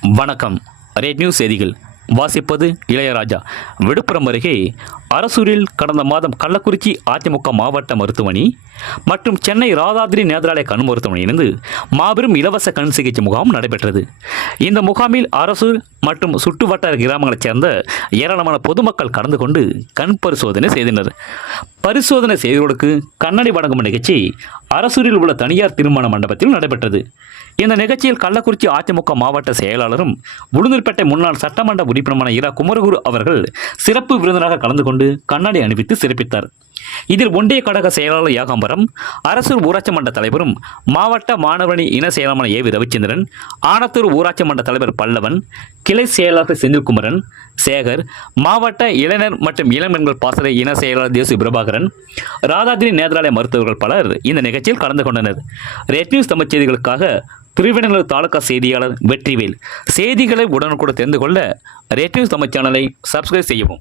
வணக்கம். Rate news செய்திகள். வாசிப்பது இளையராஜா. விழுப்புரம் அருகே அரசூரில் கடந்த மாதம் கள்ளக்குறிச்சி அதிமுக மாவட்ட மருத்துவமனை மற்றும் சென்னை ராதாதிரி நேத்ராலய கண் மருத்துவமனையிலிருந்து மாபெரும் இலவச கண் சிகிச்சை முகாம் நடைபெற்றது. இந்த முகாமில் அரசூர் மற்றும் சுற்றுவட்டார கிராமங்களைச் சேர்ந்த ஏராளமான பொதுமக்கள் கலந்து கொண்டு கண் பரிசோதனை செய்தனர். பரிசோதனை செய்தவர்களுக்கு கண்ணாடி வழங்கும் நிகழ்ச்சி அரசூரில் உள்ள தனியார் திருமண மண்டபத்தில் நடைபெற்றது. இந்த நிகழ்ச்சியில் கள்ளக்குறிச்சி அதிமுக மாவட்ட செயலாளரும் உளுந்தூர்பேட்டை முன்னாள் சட்டமன்ற உறுப்பினருமான இரா குமரகுரு அவர்கள் சிறப்பு விருந்தினராக கலந்து கொண்டு கண்ணாடி அணிவித்து சிறப்பித்தார். இதில் ஒன்றிய கழக செயலாளர் யாகாம்பரம் அரசூர் ஊராட்சி மன்ற தலைவரும் மாவட்ட மாணவரணி இன செயலாளர் ஏ வி ரவிச்சந்திரன் ஆனத்தூர் ஊராட்சி மன்ற தலைவர் பல்லவன் கிளை செயலாளர் செந்தில்குமரன் சேகர் மாவட்ட இளைஞர் மற்றும் இளம்பெண்கள் பாசறை இன செயலாளர் தேசு பிரபாகரன் ராதாதிரி நேத்ராலய மருத்துவர்கள் பலர் இந்த நிகழ்ச்சியில் கலந்து கொண்டனர். ரெட் நியூஸ் தமிழ் செய்திகளுக்காக திருவிடநல்லூர் தாலுகா செய்தியாளர் வெற்றிவேல். செய்திகளை உடனுக்குடன் தெரிந்து கொள்ள ரெட் நியூஸ் தமிழ் சேனலை சப்ஸ்கிரைப் செய்யவும்.